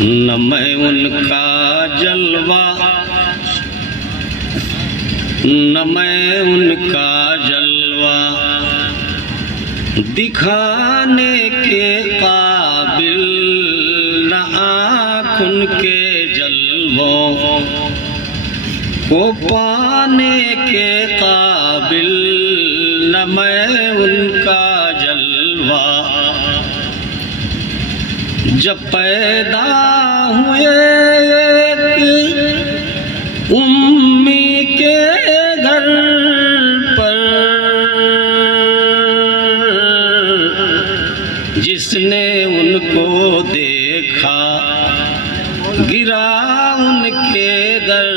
न मैं उनका जलवा, न मैं उनका जलवा दिखाने के काबिल, न आँख उनके जलवों को पाने के काबिल, न मैं उनका जलवा। जब पैदा हुए एक उम्मी के घर पर, जिसने उनको देखा गिरा उनके दर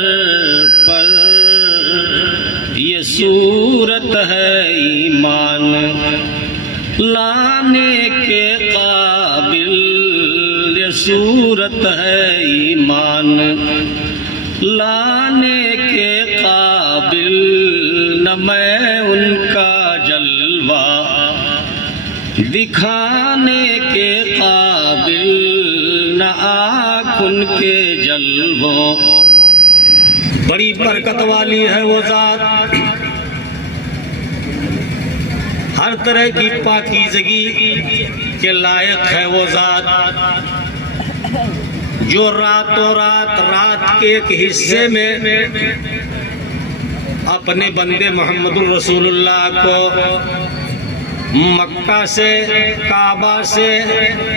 पर। ये सूरत है ईमान लाने के काबिल, ये सूरत है ईमान लाने के काबिल, न मैं उनका जलवा दिखाने के काबिल, न आँख उनके जलवों। बड़ी बरकत वाली है वो ज़ात, हर तरह की पाकीज़गी के लायक है वो ज़ात, जो रातों रात के एक हिस्से में अपने बंदे मोहम्मदुर रसूलुल्लाह को मक्का से, काबा से,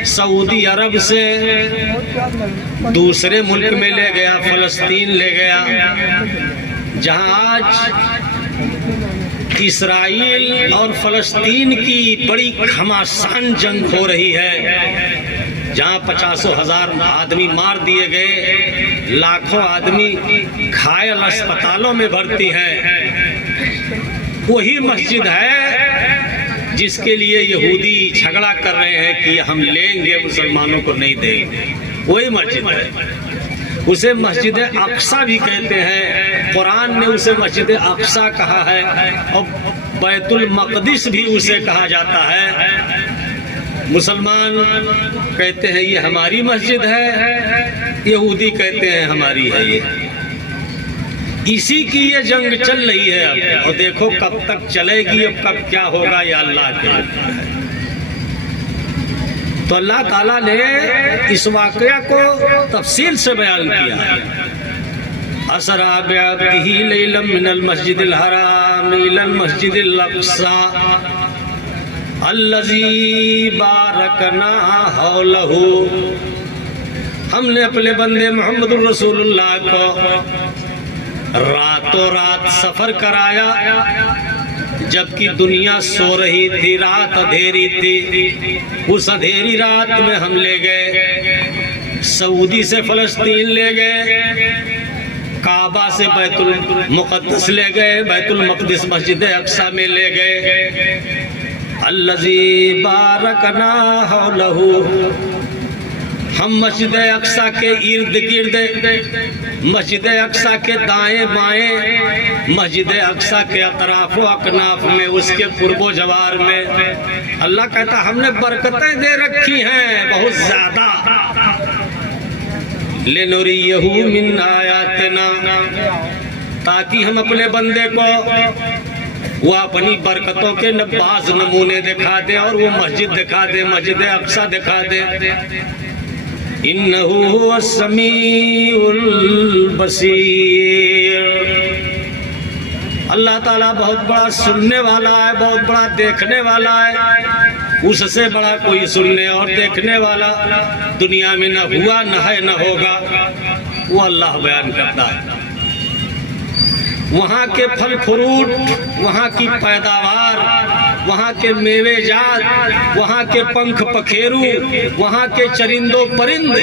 सऊदी अरब से दूसरे मुल्क में ले गया, फ़लस्तीन ले गया, जहां आज इसराइल और फ़लस्तीन की बड़ी घमासान जंग हो रही है, जहां 50,000 आदमी मार दिए गए, लाखों आदमी घायल अस्पतालों में भर्ती हैं। वही मस्जिद है जिसके लिए यहूदी झगड़ा कर रहे हैं कि हम लेंगे, मुसलमानों को नहीं देंगे। वही मस्जिद है, उसे मस्जिद अक्सा भी कहते हैं। कुरान ने उसे मस्जिद अक्सा कहा है, और बैतुल मक़दिस भी उसे कहा जाता है। मुसलमान कहते हैं ये हमारी मस्जिद है, यहूदी कहते हैं हमारी है ये। इसी की ये जंग चल रही है अब, और देखो कब तक चलेगी, अब कब क्या होगा ये अल्लाह के। तो अल्लाह ताला ने इस वाक़या को तफसील से बयान किया है। असरा बिअब्दिही लैलन मिनल मस्जिदिल हराम इलल मस्जिदिल अक़सा अल्लज़ी बारकना हौलहू। हमने अपने बंदे मोहम्मदुर रसूलुल्लाह को रातों रात सफर कराया, जबकि दुनिया सो रही थी, रात अंधेरी थी। उस अंधेरी रात में हम ले गए, सऊदी से फ़लस्तीन ले गए, काबा से बैतुल मुक़द्दस ले गए, बैतुल मक़दिस मस्जिद अक़सा में ले गए। अल्लज़ी बारकना हौलहू, हम मस्जिद अक़सा के इर्द गिर्द, मस्जिद अक़सा के दाएं बाएं, मस्जिद अक़सा के अतराफ़ व अकनाफ में, उसके कुर्बो जवार में अल्लाह कहता हमने बरकतें दे रखी हैं बहुत ज़्यादा। लिनुरियहू मिन आयातिना, ताकि हम अपने बंदे को वो अपनी बरकतों के बाज़ नमूने दिखा दे, और वो मस्जिद दिखा दे, मस्जिद अक़सा दिखा दे। इन्नहु हुवस समीउल बसीर, अल्लाह ताला बहुत बड़ा सुनने वाला है, बहुत बड़ा देखने वाला है। उससे बड़ा कोई सुनने और देखने वाला दुनिया में न हुआ, न है, न होगा। वो अल्लाह बयान करता है। वहाँ के फल फ्रूट, वहाँ की पैदावार, वहाँ के मेवे जात, वहाँ के पंख पखेरू, वहाँ के चरिंदो परिंद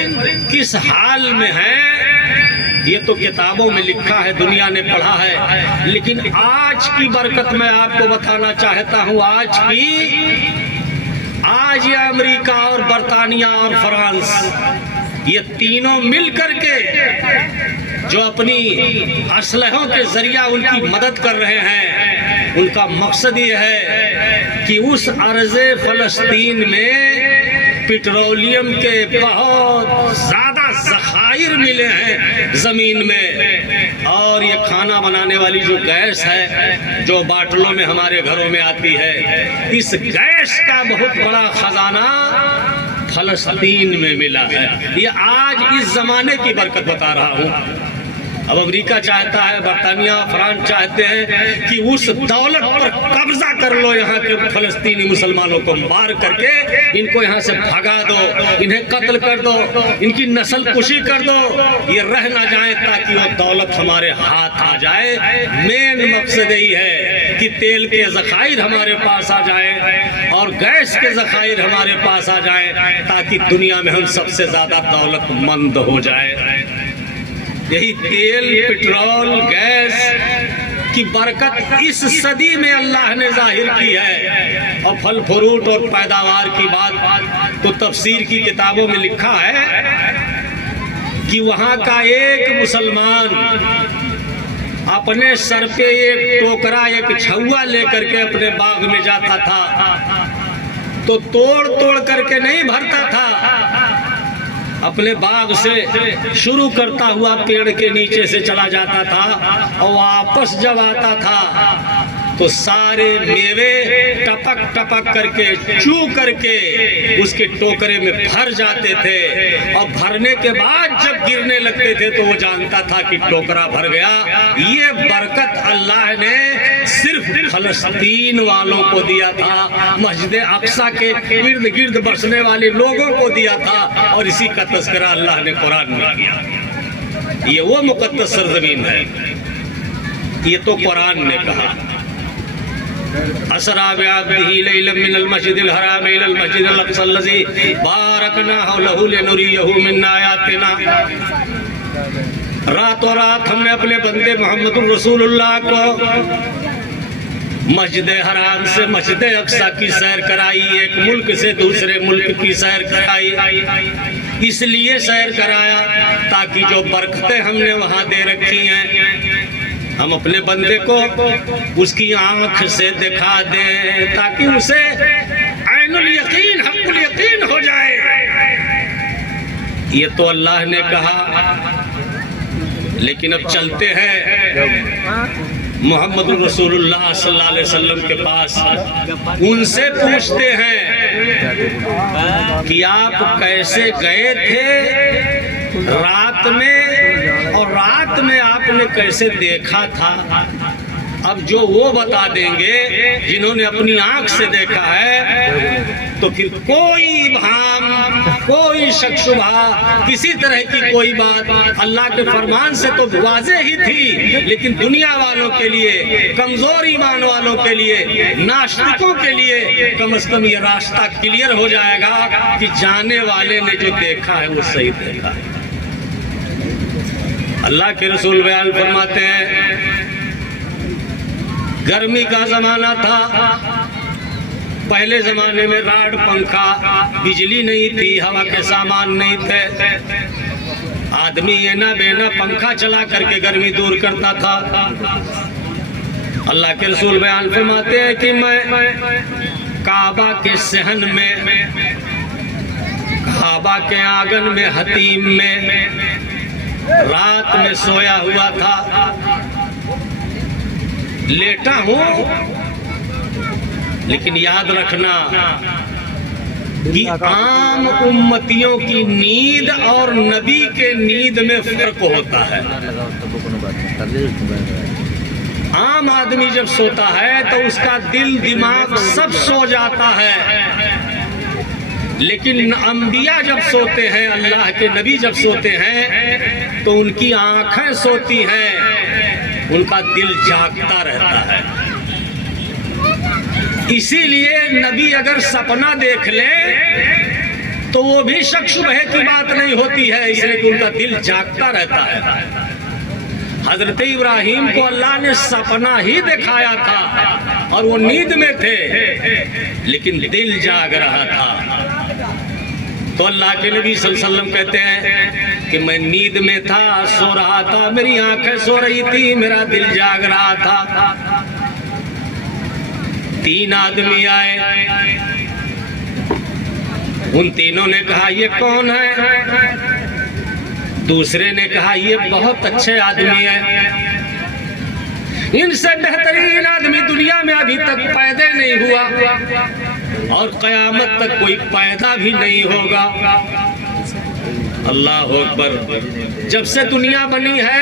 किस हाल में हैं, ये तो किताबों में लिखा है, दुनिया ने पढ़ा है। लेकिन आज की बरकत मैं आपको बताना चाहता हूँ। आज ये अमेरिका और बरतानिया और फ्रांस, ये तीनों मिल करके जो अपनी असलहों के जरिया उनकी मदद कर रहे हैं, उनका मकसद ये है कि उस अर्ज़े फ़लस्तीन में पेट्रोलियम के बहुत ज़्यादा खजाइर मिले हैं जमीन में। और ये खाना बनाने वाली जो गैस है जो बाटलों में हमारे घरों में आती है, इस गैस का बहुत बड़ा खजाना फलस्तीन में मिला है। ये आज इस जमाने की बरकत बता रहा हूँ। अब अमेरिका चाहता है, बरतानिया, फ्रांस चाहते हैं कि उस दौलत पर कब्जा कर लो, यहाँ के फलस्तीनी मुसलमानों को मार करके इनको यहाँ से भगा दो, इन्हें कत्ल कर दो, इनकी नस्ल कुशी कर दो, ये रह ना जाए ताकि वो दौलत हमारे हाथ आ जाए। मेन मकसद यही है कि तेल के ज़खायर हमारे पास आ जाए और गैस के ज़खायर हमारे पास आ जाए ताकि दुनिया में हम सबसे ज्यादा दौलतमंद हो जाए। यही तेल, पेट्रोल, गैस की बरकत इस सदी में अल्लाह ने जाहिर की है। और फल फ्रूट और पैदावार की बात तो तफसीर की किताबों में लिखा है कि वहाँ का एक मुसलमान अपने सर पे एक टोकरा, एक छुआ लेकर के अपने बाग में जाता था तो तोड़ तोड़ करके नहीं भरता था, अपने बाग से शुरू करता हुआ पेड़ के नीचे से चला जाता था और वापस जब आता था तो सारे मेवे टपक टपक करके चू करके उसके टोकरे में भर जाते थे। और भरने के बाद जब गिरने लगते थे तो वो जानता था कि टोकरा भर गया। ये बरकत अल्लाह ने सिर्फ फलस्तीन वालों को दिया था, मस्जिद अक्सा के इर्द गिर्द बसने वाले लोगों को दिया था। और इसी का तज़किरा अल्लाह ने कुरान में किया। ये वो मुक़द्दस सरज़मीन है, ये तो कुरान ने कहा। असरा बिअब्दिही लैलन मिनल मस्जिदिल हराम इलल मस्जिदिल अक़सा लज़ी बारकना हौलहु लिनुरियहु मिन आयातिना। रातों रात हमने अपने बंदे मोहम्मद रसूलुल्लाह को मस्जिद हराम से मस्जिद अक़सा की सैर कराई, एक मुल्क से दूसरे मुल्क की सैर कराई। इसलिए सैर कराया ताकि जो बरकतें हमने वहाँ दे रखी हैं हम अपने बंदे को उसकी आंख से दिखा दें ताकि उसे ऐनुल यकीन, हक़्क़ुल यकीन हो जाए। ये तो अल्लाह ने कहा। लेकिन अब चलते हैं मोहम्मद रसूलुल्लाह सल्लल्लाहु अलैहि वसल्लम के पास, उनसे पूछते हैं कि आप कैसे गए थे रात में और रात में आपने कैसे देखा था। अब जो वो बता देंगे जिन्होंने अपनी आंख से देखा है तो फिर कोई भाम, कोई शक शुबहा, किसी तरह की कोई बात अल्लाह के फरमान से तो वाज़ेह ही थी, लेकिन दुनिया वालों के लिए, कमजोर ईमान वालों के लिए, नास्तिकों के लिए कम से कम ये रास्ता क्लियर हो जाएगा कि जाने वाले ने जो देखा है वो सही देखा है। अल्लाह के रसूल बयान फरमाते हैं गर्मी का जमाना था, पहले जमाने में राड, पंखा, बिजली नहीं थी, हवा के सामान नहीं थे। आदमी एना बेना पंखा चला करके गर्मी दूर करता था। अल्लाह के रसूल बयान फरमाते हैं कि मैं काबा के सहन में, काबा के आंगन में, हतीम में रात में सोया हुआ था, लेटा हूं। लेकिन याद रखना कि आम उम्मतियों की नींद और नबी के नींद में फर्क होता है। आम आदमी जब सोता है तो उसका दिल दिमाग सब सो जाता है, लेकिन अंबिया जब सोते हैं, अल्लाह के नबी जब सोते हैं तो उनकी आंखें सोती हैं, उनका दिल जागता रहता है। इसीलिए नबी अगर सपना देख ले तो वो भी शक शुबह की बात नहीं होती है, इसलिए कि उनका दिल जागता रहता है। हजरत इब्राहिम को अल्लाह ने सपना ही दिखाया था और वो नींद में थे, लेकिन दिल जाग रहा था। तो अल्लाह के नबी सल्लल्लाहु अलैहि वसल्लम कहते हैं कि मैं नींद में था, सो रहा था, मेरी आंखें सो रही थी, मेरा दिल जाग रहा था। 3 आदमी आए, उन तीनों ने कहा ये कौन है? दूसरे ने कहा ये बहुत अच्छे आदमी है, इनसे बेहतरीन आदमी दुनिया में अभी तक पैदा नहीं हुआ और कयामत तक कोई पैदा भी नहीं होगा। अल्लाह अकबर। जब से दुनिया बनी है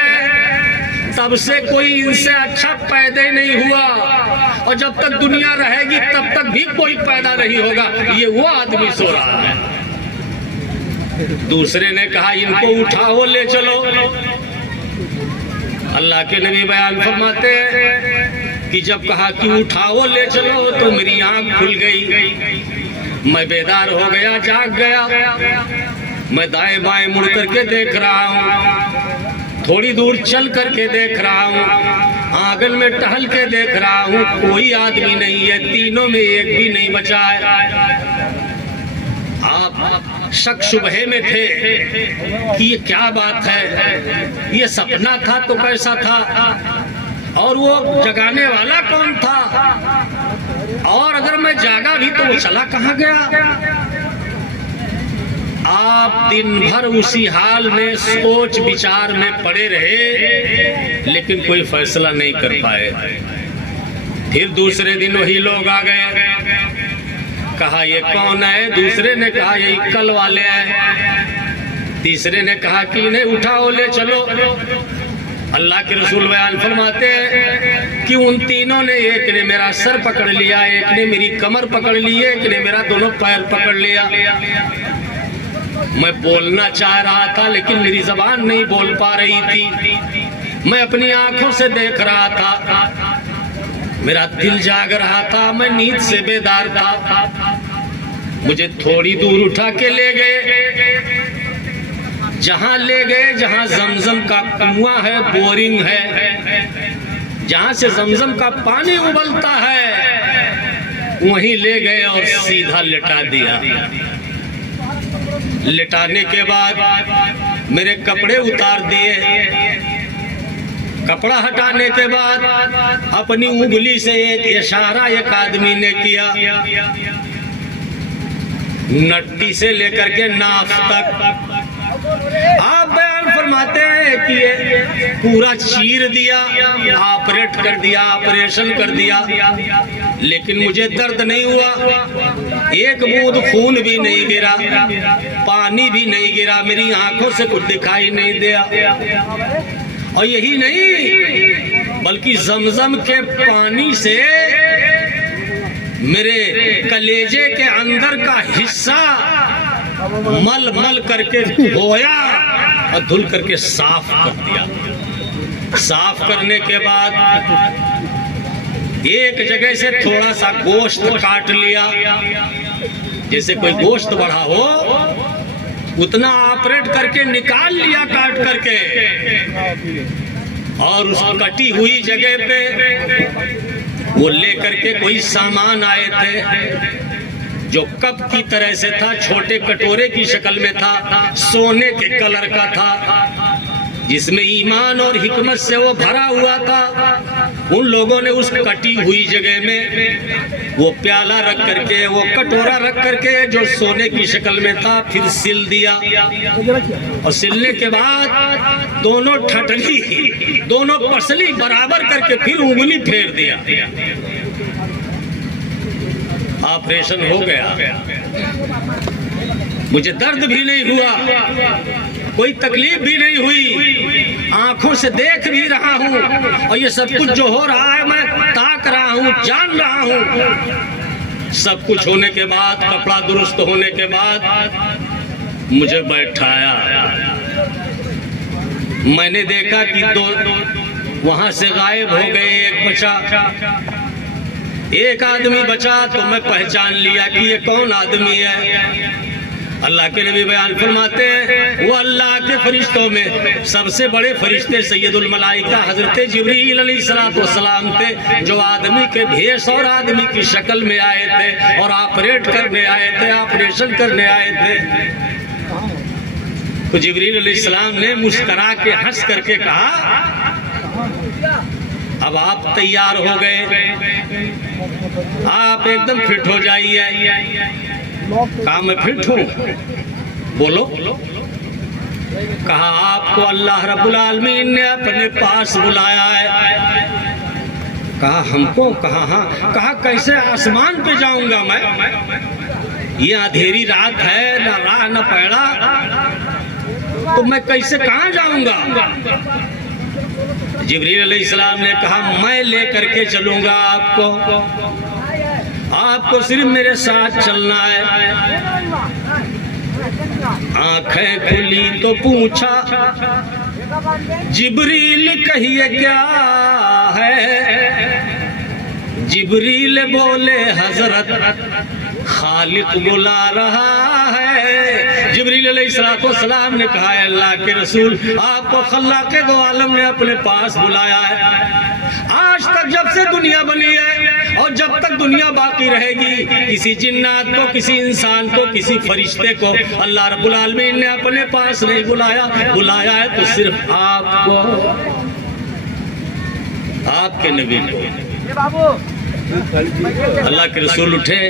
तब से कोई इनसे अच्छा पैदा नहीं हुआ और जब तक दुनिया रहेगी तब तक भी कोई पैदा नहीं होगा। ये वो आदमी सो रहा है। दूसरे ने कहा इनको उठाओ ले चलो। अल्लाह के नबी बयान फरमाते हैं कि जब कहा कि उठाओ ले चलो तो मेरी आंख खुल गई, मैं बेदार हो गया, जाग गया। मैं दाएं बाएं मुड़ करके देख रहा हूँ, थोड़ी दूर चल करके देख रहा हूँ, आंगन में टहल के देख रहा हूँ, कोई आदमी नहीं है, तीनों में एक भी नहीं बचा है। आप शक शुबहे में थे कि ये क्या बात है, ये सपना था तो कैसा था, और वो जगाने वाला कौन था, और अगर मैं जागा भी तो वो चला कहाँ गया। आप दिन भर उसी हाल में सोच विचार में पड़े रहे लेकिन कोई फैसला नहीं कर पाए। फिर दूसरे दिन वही लोग आ गए, कहा ये कौन है। दूसरे ने कहा ये कल वाले हैं। तीसरे ने कहा कि इन्हें उठाओ ले चलो। अल्लाह के रसूल बयान फरमाते हैं कि उन तीनों ने, एक ने मेरा सर पकड़ लिया, एक ने मेरी कमर पकड़ ली, एक ने मेरा दोनों पैर पकड़ लिया। मैं बोलना चाह रहा था लेकिन मेरी जबान नहीं बोल पा रही थी। मैं अपनी आंखों से देख रहा था, मेरा दिल जाग रहा था, मैं नींद से बेदार था। मुझे थोड़ी दूर उठा के ले गए, जहां ले गए जहां जमजम का कुआं है, बोरिंग है, जहां से जमजम का पानी उबलता है, वहीं ले गए और सीधा लिटा दिया। लिटाने के बाद मेरे कपड़े उतार दिए। कपड़ा हटाने के बाद अपनी उंगली से एक इशारा एक आदमी ने किया, नट्टी से लेकर के नाफ तक। आप बयान फरमाते हैं कि ये पूरा चीर दिया, ऑपरेट कर दिया, ऑपरेशन कर दिया, लेकिन मुझे दर्द नहीं हुआ, एक बूंद खून भी नहीं गिरा, पानी भी नहीं गिरा, मेरी आंखों से कुछ दिखाई नहीं दिया। और यही नहीं बल्कि जमजम के पानी से मेरे कलेजे के अंदर का हिस्सा मल मल करके धोया और धुल करके साफ कर दिया। साफ करने के बाद एक जगह से थोड़ा सा गोश्त काट लिया, जैसे कोई गोश्त बढ़ा हो उतना ऑपरेट करके निकाल लिया काट करके, और उस कटी हुई जगह पे वो लेकर के कोई सामान आए थे जो कप की तरह से था, छोटे कटोरे की शक्ल में था, सोने के कलर का था, जिसमें ईमान और हिकमत से वो भरा हुआ था। उन लोगों ने उस कटी हुई जगह में वो प्याला रख करके, वो कटोरा रख करके जो सोने की शक्ल में था, फिर सिल दिया। और सिलने के बाद दोनों ठटली, दोनों पसली बराबर करके फिर उंगली फेर दिया। ऑपरेशन हो गया। मुझे दर्द भी नहीं हुआ, कोई तकलीफ भी नहीं हुई, आंखों से देख भी रहा हूँ, और ये सब कुछ जो हो रहा है मैं ताक रहा हूँ, जान रहा हूँ। सब कुछ होने के बाद, कपड़ा दुरुस्त होने के बाद मुझे बैठाया। मैंने देखा कि दो वहां से गायब हो गए, एक बचा, एक आदमी बचा। तो मैं पहचान लिया कि ये कौन आदमी है। अल्लाह के नबी बयान फरमाते हैं वो अल्लाह के फरिश्तों में सबसे बड़े फरिश्ते सैयदुल मलाइका हजरत जिब्रील अलैहिस्सलाम थे, जो आदमी के भेष और आदमी की शक्ल में आए थे और ऑपरेट करने आए थे, ऑपरेशन करने आए थे। तो जिब्रील अलैहिस्सलाम ने मुस्करा के हंस करके कहा अब आप तैयार हो गए, आप एकदम फिट हो जाइए। कहा मैं फिट हूँ, बोलो। कहा आपको अल्लाह रब्बुल आलमीन ने अपने पास बुलाया है। कहा हमको? कहा हाँ। कहा कैसे आसमान पे जाऊंगा मैं? ये अंधेरी रात है, ना राह ना पैड़ा, तो मैं कैसे कहाँ जाऊंगा? जिब्रील अलैहिस्सलाम ने कहा मैं लेकर के चलूंगा आपको सिर्फ मेरे साथ चलना है। आंखें खुली तो पूछा जिब्रील कहिए क्या है? जिब्रील बोले हजरत खालिक बुला रहा है। जिब्रील अलैहिस्सलाम ने कहा अल्लाह के रसूल आपको खल्लाक़े दो आलम ने अपने पास बुलाया है। आज तक जब से दुनिया बनी है और जब तक दुनिया बाकी रहेगी, किसी जिन्नात को, किसी इंसान को, किसी फरिश्ते को अल्लाह रब्बुल आलमीन ने अपने पास नहीं बुलाया। बुलाया है तो सिर्फ आपको, आपके नबी को। अल्लाह के रसूल उठे,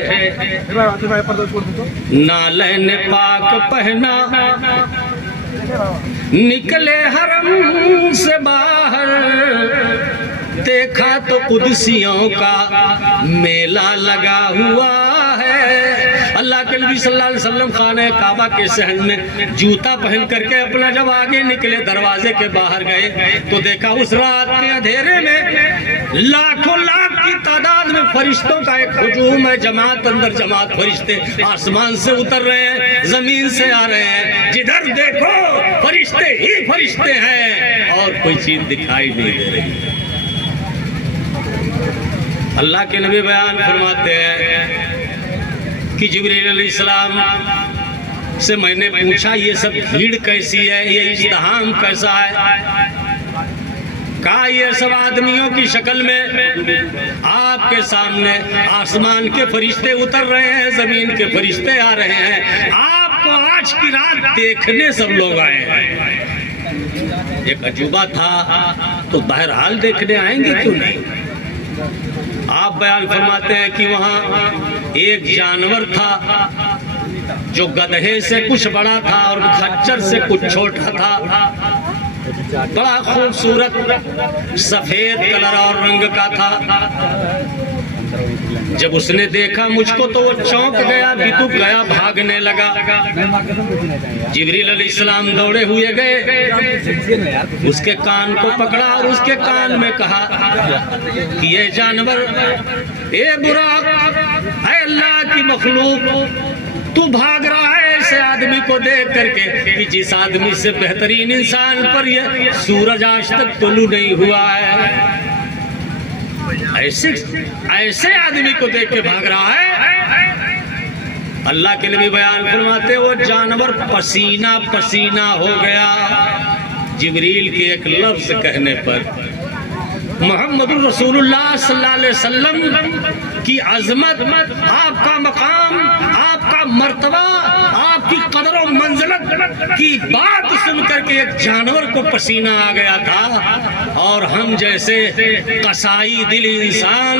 नालैन पाक पहना, निकले हरम से बाहर, देखा तो कुदसियों का मेला लगा हुआ है। अल्लाह के नबी सल्लल्लाहु अलैहि वसल्लम खाने काबा के सहन में जूता पहन करके अपना जब आगे निकले, दरवाजे के बाहर गए तो देखा उस रात के अंधेरे में लाखों लाख की तादाद में फरिश्तों का एक हुजूम है, जमात अंदर जमात फरिश्ते आसमान से उतर रहे हैं, जमीन से आ रहे हैं। जिधर देखो फरिश्ते ही फरिश्ते हैं और कोई चीज दिखाई नहीं दे रही। अल्लाह के नबी बयान फरमाते हैं कि जिब्रील अलैहिस्सलाम से मैंने पूछा ये सब भीड़ कैसी है, ये इज़्तिहाम कैसा है? कहा ये सब आदमियों की शक्ल में आपके सामने आसमान के फरिश्ते उतर रहे हैं, जमीन के फरिश्ते आ रहे हैं, आपको आज की रात देखने सब लोग आए हैं। एक अजूबा था तो बहरहाल देखने आएंगे क्यों नहीं? आप बयान फरमाते हैं कि वहाँ एक जानवर था जो गधे से कुछ बड़ा था और खच्चर से कुछ छोटा था, बड़ा खूबसूरत सफेद कलर और रंग का था। जब उसने देखा मुझको तो वो चौंक गया, बितुक गया, भागने लगा। जिब्रील अलैहिस्सलाम दौड़े हुए गए, उसके कान को पकड़ा और उसके कान में कहा कि ये जानवर, ए बुराक, ऐ अल्लाह की मखलूक, तू भाग रहा है ऐसे आदमी को देख करके कि जिस आदमी से बेहतरीन इंसान पर ये सूरज आज तक तुलू नहीं हुआ है। ऐसे आदमी को देख के भाग रहा है। अल्लाह के नबी बयान फरमाते वो जानवर पसीना पसीना हो गया जिब्रील के एक लफ्ज कहने पर। मोहम्मदुर रसूलुल्लाह सल्लल्लाहु अलैहि वसल्लम की अजमत, आपका मकाम, आपका मर्तबा, आपकी कदर और मंजिलत की बात सुन करके एक जानवर को पसीना आ गया था। और हम जैसे कसाई दिल इंसान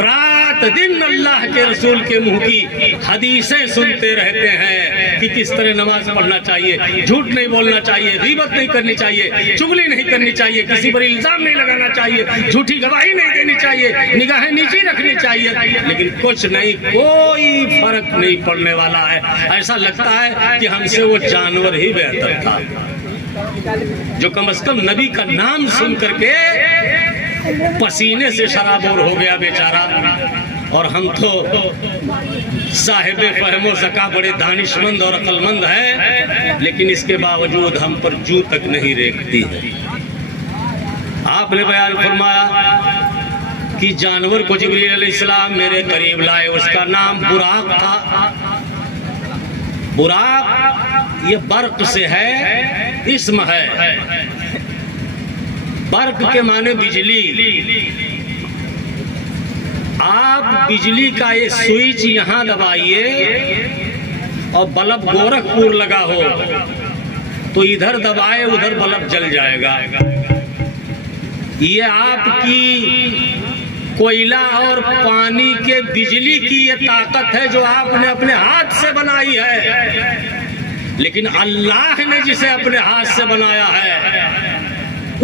रात दिन अल्लाह के रसूल के मुंह की हदीसें सुनते रहते हैं कि किस तरह नमाज पढ़ना चाहिए, झूठ नहीं बोलना चाहिए, गीबत नहीं करनी चाहिए, चुगली नहीं करनी चाहिए, किसी पर इल्जाम नहीं लगाना चाहिए, झूठी गवाही नहीं देनी चाहिए, निगाहें नीची रखनी चाहिए। लेकिन कुछ नहीं, कोई फर्क नहीं पड़ने वाला है। ऐसा लगता है कि हमसे वो जानवर ही बेहतर था जो कम से कम नबी का नाम सुन करके पसीने से शराबोर हो गया बेचारा। और हम तो साहिब फहमो ज़का बड़े दानिशमंद और अक्लमंद हैं, लेकिन इसके बावजूद हम पर जू तक नहीं रेखती है। आपने बयान फरमाया कि जानवर को जिब्रील अलैहिस्सलाम मेरे करीब लाए, उसका नाम बुराक था। बुराक ये बर्क से है, इस्म है। बर्क के माने बिजली। आप बिजली का ये स्विच यहाँ दबाइए और बल्ब गोरखपुर लगा हो तो इधर दबाए उधर बल्ब जल जाएगा। ये आपकी कोयला और पानी के बिजली की ये ताकत है जो आपने अपने हाथ से बनाई है। लेकिन अल्लाह ने जिसे अपने हाथ से बनाया है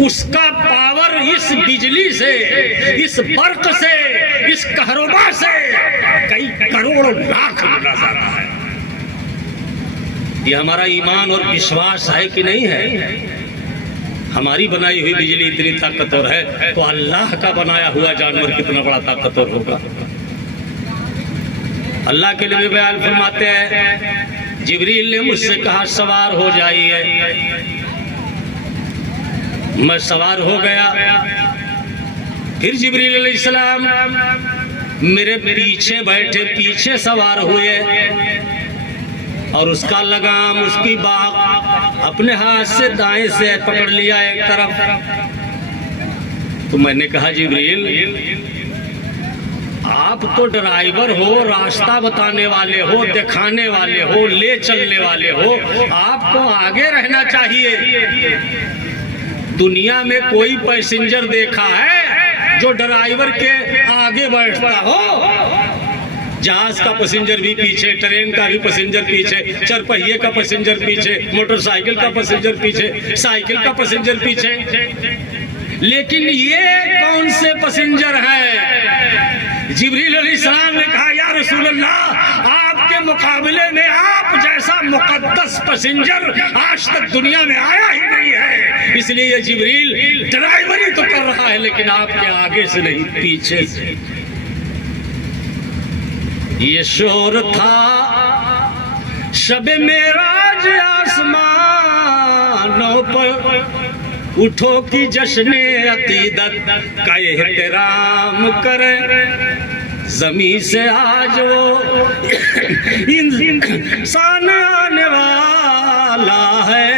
उसका पावर इस बिजली से, इस बर्क से, इस कहरबा से कई करोड़ लाख गुना ज्यादा है। ये हमारा ईमान और विश्वास है कि नहीं है? हमारी बनाई हुई बिजली इतनी ताकतवर है तो अल्लाह का बनाया हुआ जानवर कितना बड़ा ताकतवर होगा। अल्लाह के लिए बयान फरमाते हैं, जिब्रील ने मुझसे कहा सवार हो जाइए। मैं सवार हो गया। फिर जिब्रील अलैहिस्सलाम मेरे पीछे बैठे, पीछे सवार हुए और उसका लगाम, उसकी बाग अपने हाथ से दाएं से पकड़ लिया एक तरफ। तो मैंने कहा जिब्रील आप तो ड्राइवर हो, रास्ता बताने वाले हो, दिखाने वाले हो, ले चलने वाले हो, आपको आगे रहना चाहिए। दुनिया में कोई पैसेंजर देखा है जो ड्राइवर के आगे बैठता हो? जहाज का पैसेंजर भी पीछे, ट्रेन का भी पैसेंजर पीछे, चरपहिए का पैसेंजर पीछे, मोटरसाइकिल का पैसेंजर पीछे, साइकिल का पैसेंजर पीछे। लेकिन ये कौन से पैसेंजर है? जिब्रील अलैहिस्सलाम ने कहा या रसूल अल्लाह, आपके मुकाबले में आप जैसा मुकद्दस पैसेंजर आज तक दुनिया में आया ही नहीं है। इसलिए ये जिब्रील ड्राइवरी तो कर रहा है लेकिन आपके आगे से नहीं, पीछे से। ये शोर था शबे मेराज आसमानों पर, उठो की जश्ने अकीदत का एहतराम करे। जमीन से आज वो इंसान आने वाला है,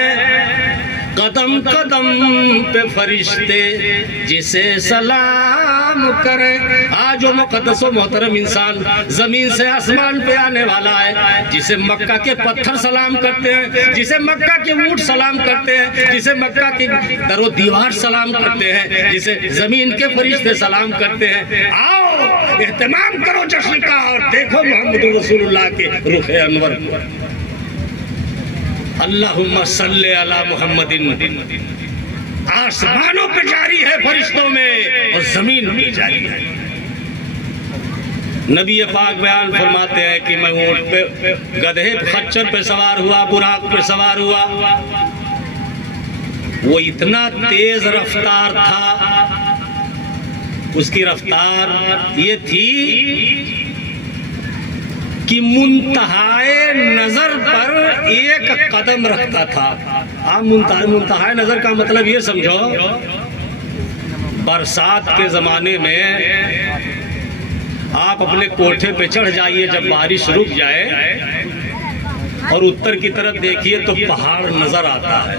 कदम कदम पे फरिश्ते जिसे सलाम करे। आज वो मुकद्दस मोहतरम इंसान जमीन से आसमान पे आने वाला है, जिसे मक्का के पत्थर सलाम करते हैं, जिसे मक्का के ऊंट सलाम करते हैं, जिसे मक्का की दरो दीवार सलाम करते हैं, जिसे जमीन के फरिश्ते सलाम करते हैं। आओ एहतमाम करो जश्न का और देखो मोहम्मद रसूलुल्लाह के रुखे अनवर। अल्लाहुम्मा सल्ले अला मुहम्मदिन। आसमानों पे जारी है फरिश्तों में और जमीन में जारी है। नबी पाक बयान फरमाते हैं कि मैं ऊंट पे, गधे, खच्चर पे सवार हुआ, बुराक पे सवार हुआ। वो इतना तेज रफ्तार था, उसकी रफ्तार ये थी कि मुंतहाए नजर पर एक कदम रखता था। आप मुंतहाए नजर का मतलब ये समझो, बरसात के जमाने में आप अपने कोठे पे चढ़ जाइए, जब बारिश रुक जाए और उत्तर की तरफ देखिए तो पहाड़ नजर आता है,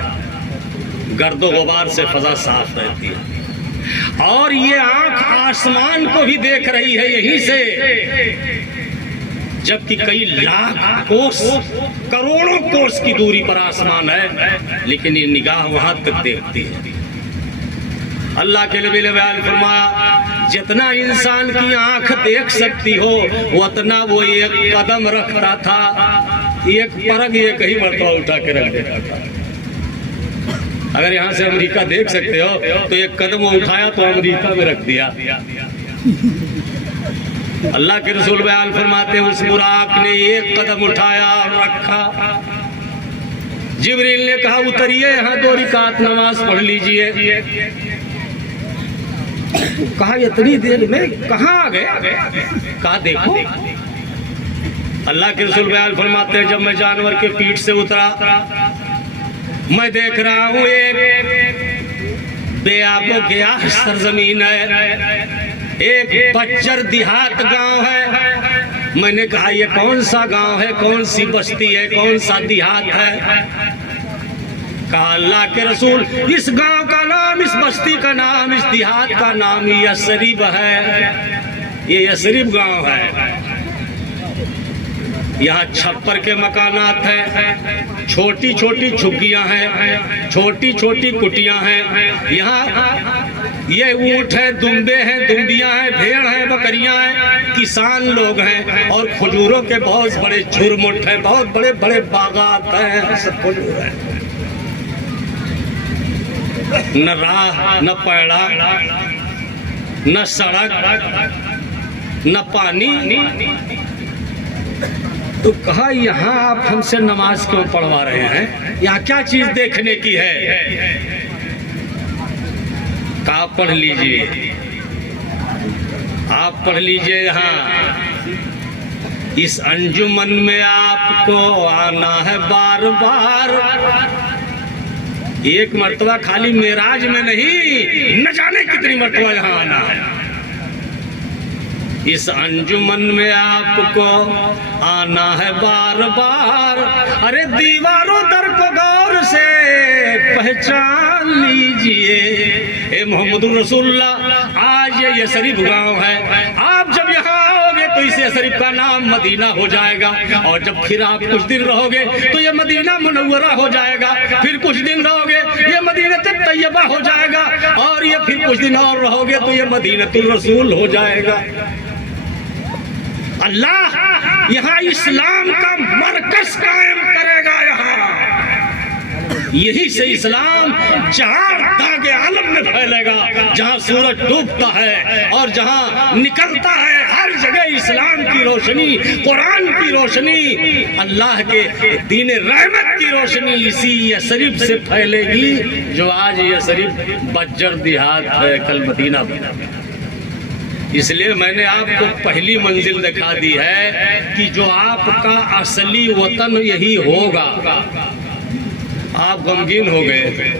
गर्दो गुबार से फजा साफ रहती है और ये आंख आसमान को भी देख रही है यहीं से, जबकि कई लाख कोस, करोड़ों कोस की दूरी पर आसमान है, लेकिन ये निगाह वहां तक देखती है। अल्लाह के नबी ने बयान फरमाया, जितना इंसान की आंख देख सकती हो उतना वो एक कदम रखता था, एक परग एक ही मरतबा उठा के रख देता था। अगर यहाँ से अमेरिका देख सकते हो तो एक कदम वो उठाया तो अमेरिका में रख दिया। अल्लाह के रसूल बयान फरमाते हैं, उस बुराक ने एक कदम उठाया और रखा। जिब्रील ने कहा उतरिए, यहाँ 2 रिकात नमाज पढ़ लीजिए। कहा इतनी देर में कहाँ आ गए? कहा देखो। अल्लाह के रसूल बयान फरमाते हैं, जब मैं जानवर के पीठ से उतरा, मैं देख रहा हूँ एक बेआबो गया सरजमीन है, एक बच्चर देहात गांव है। मैंने कहा ये कौन सा गांव है, कौन सी बस्ती है, कौन सा देहात है? कहा अल्लाह के रसूल, इस गांव का नाम, इस बस्ती का नाम, इस देहात का नाम यसरिब है। ये यसरिब गांव है। यहाँ छप्पर के मकानात हैं, छोटी छोटी झुग्गियां हैं, छोटी छोटी कुटियां हैं। यहाँ ये ऊँट है, दुम्बे हैं, दुम्बियां हैं, भेड़ हैं, बकरियां हैं, किसान लोग हैं और खजूरों के बहुत बड़े झुरमुट हैं, बहुत बड़े बड़े बागात हैं, सब खजूर है। न राह, न पैड़ा, न सड़क, न पानी। तो कहा यहाँ आप हमसे नमाज क्यों पढ़वा रहे हैं? यहाँ क्या चीज देखने की है? कहा पढ़ लीजिए, आप पढ़ लीजिए। यहाँ इस अंजुमन में आपको आना है बार बार। एक मर्तबा खाली मेराज में नहीं, न जाने कितनी मर्तबा यहाँ आना है। इस अंजुमन में आपको आना है बार बार। अरे दीवारों दर को गौर से पहचान लीजिए। ए मोहम्मद रसूलुल्लाह, आज ये यसरिफ गांव है। आप जब यहाँ आओगे तो इस यसरिफ का नाम मदीना हो जाएगा, और जब फिर आप कुछ दिन रहोगे तो ये मदीना मुनव्वरा हो जाएगा। फिर कुछ दिन रहोगे ये मदीना तैयबा हो जाएगा, और ये फिर कुछ दिन और रहोगे तो ये मदीनतुल रसूल हो जाएगा। अल्लाह यहाँ इस्लाम का मरकज कायम करेगा। यहाँ यही से इस्लाम चार दागे आलम में फैलेगा। जहाँ सूरज डूबता है और जहाँ निकलता है, हर जगह इस्लाम की रोशनी, कुरान की रोशनी, अल्लाह के दीन रहमत की रोशनी इसी यसरिफ से फैलेगी, जो आज यसरिफ बज्जर देहात है, कल मदीना बना। इसलिए मैंने आपको पहली मंजिल दिखा दी है कि जो आपका असली वतन यही होगा। आप गमगीन हो गए।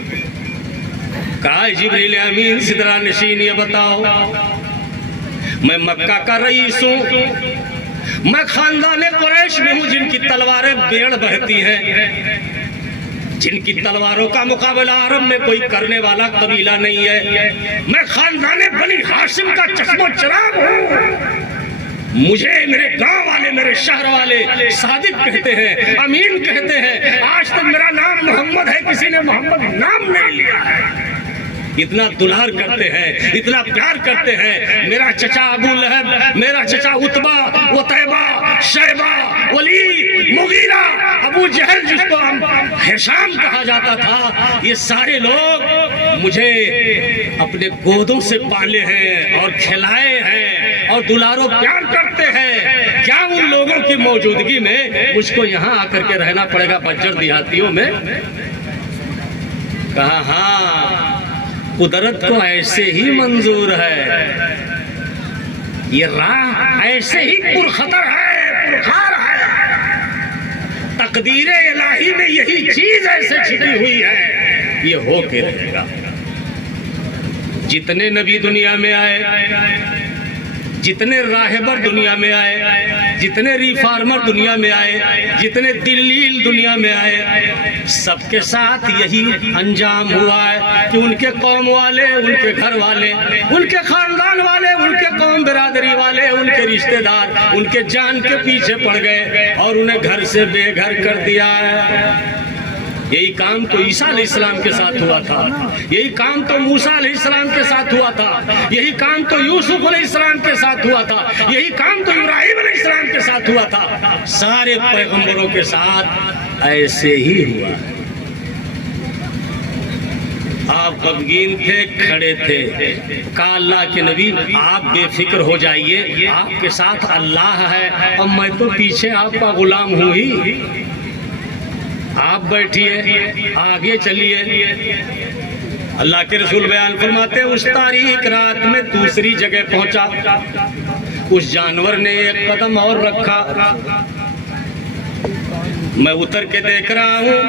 कहा जिब्रील अमीन सिदरा नशीन, ये बताओ, मैं मक्का का रईस हूँ, मैं खानदाने कुरैश में हूँ जिनकी तलवारें बेड़ बहती हैं, जिनकी तलवारों का मुकाबला अरब में कोई करने वाला कबीला नहीं है। मैं खानदाने बनी हाशिम का चश्मो चिराग हूँ। मुझे मेरे गांव वाले, मेरे शहर वाले सादिक कहते हैं, अमीन कहते हैं। आज तक मेरा नाम मोहम्मद है, किसी ने मोहम्मद नाम नहीं लिया है। इतना दुलार करते हैं, इतना प्यार करते हैं। मेरा चचा अबू लहब, मेरा चचा उतबा, उतैबा, शैबा, वलीद, मुगीरा, अबू जहल, जिसको हम हिशाम कहा जाता था, ये सारे लोग मुझे अपने गोदों से पाले हैं और खिलाए हैं और दुलारो प्यार करते हैं। क्या उन लोगों की मौजूदगी में मुझको यहाँ आकर के रहना पड़ेगा बज्जर देहातियों में? कहा हाँ, कुदरत को ऐसे ही मंजूर है, ये राह ऐसे ही पुरखतर है, पुरखार है। तकदीरे इलाही में यही चीज ऐसे छिपी हुई है, ये हो के रहेगा। जितने नबी दुनिया में आए, जितने राहबर दुनिया में आए, जितने रिफार्मर दुनिया में आए, जितने दिल्लील दुनिया में आए, सबके साथ यही अंजाम हुआ है कि उनके कौम वाले, उनके घर वाले, उनके खानदान वाले, उनके कौम बिरादरी वाले, उनके रिश्तेदार उनके जान के पीछे पड़ गए और उन्हें घर से बेघर कर दिया है। यही काम तो ईसा अलैहिस्सलाम के साथ हुआ था, यही काम तो मूसा अलैहिस्सलाम के साथ हुआ था, यही काम तो यूसुफ अलैहिस्सलाम के साथ हुआ था, यही काम तो इब्राहिम अलैहिस्सलाम के साथ हुआ था। सारे पैगंबरों के साथ ऐसे ही हुआ। आप गमगीन थे, खड़े थे। कहा अल्लाह के नबी, आप बेफिक्र हो जाइए, आपके साथ अल्लाह है और मैं तो पीछे आपका गुलाम हूँ ही। आप बैठिए, आगे चलिए। अल्लाह के रसूल बयान फरमाते, उस तारीख रात में दूसरी जगह पहुंचा, उस जानवर ने एक कदम और रखा। मैं उतर के देख रहा हूं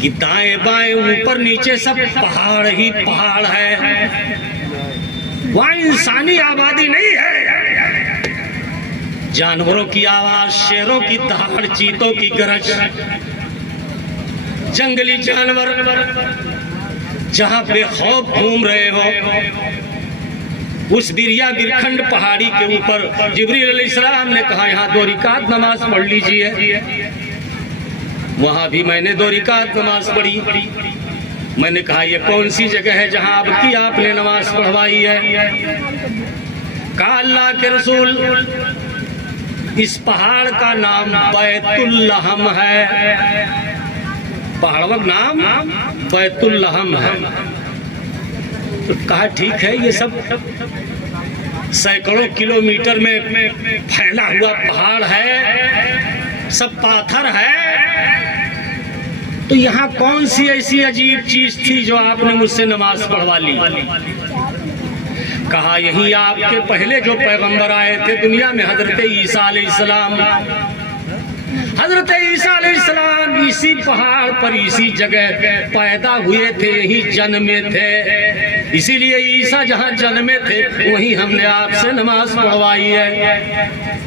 कि दाएं बाएं ऊपर नीचे सब पहाड़ ही पहाड़ है, वहां इंसानी आबादी नहीं है। जानवरों की आवाज, शेरों की दहाड़, चीतों की गरज, जंगली जानवर जहां बेखौफ घूम रहे हो। उस बिरिया बिरखंड पहाड़ी के ऊपर जिब्रील अलैहिस्सलाम ने कहा यहाँ 2 रिकात नमाज पढ़ लीजिए। वहां भी मैंने 2 रिकात नमाज पढ़ी। मैंने कहा ये कौन सी जगह है जहां अब की आपने नमाज पढ़वाई है? कहा अल्लाह के रसूल इस पहाड़ का नाम बैतुल्लहम है। पहाड़ का नाम बैतुल्लहम है। तो कहा ठीक है, ये सब सैकड़ों किलोमीटर में फैला हुआ पहाड़ है, सब पाथर है, तो यहाँ कौन सी ऐसी अजीब चीज थी जो आपने मुझसे नमाज पढ़वा ली? कहा यही आपके पहले जो पैगंबर आए थे दुनिया में, हजरत ईसा अलैहिस्सलाम, हजरत ईसा अलैहिस्सलाम इसी पहाड़ पर इसी जगह पैदा हुए थे, यही जन्मे थे। इसीलिए ईसा जहाँ जन्मे थे वहीं हमने आपसे नमाज पढ़वाई है।